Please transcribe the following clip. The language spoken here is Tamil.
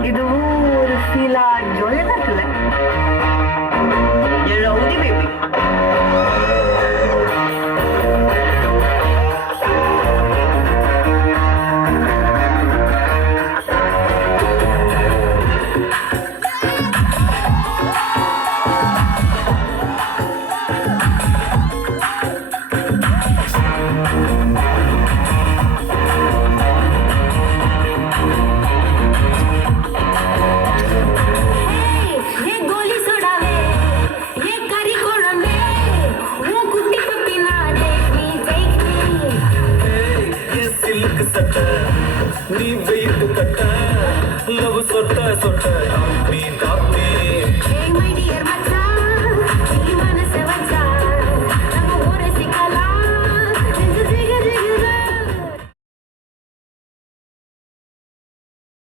இதுவும் ஒரு ஃபீலா ஜோலியா இருக்குல்ல ரவுடி பேபி. நீ வெயிட்டு கட்ட லவ் சொட்ட சொட்ட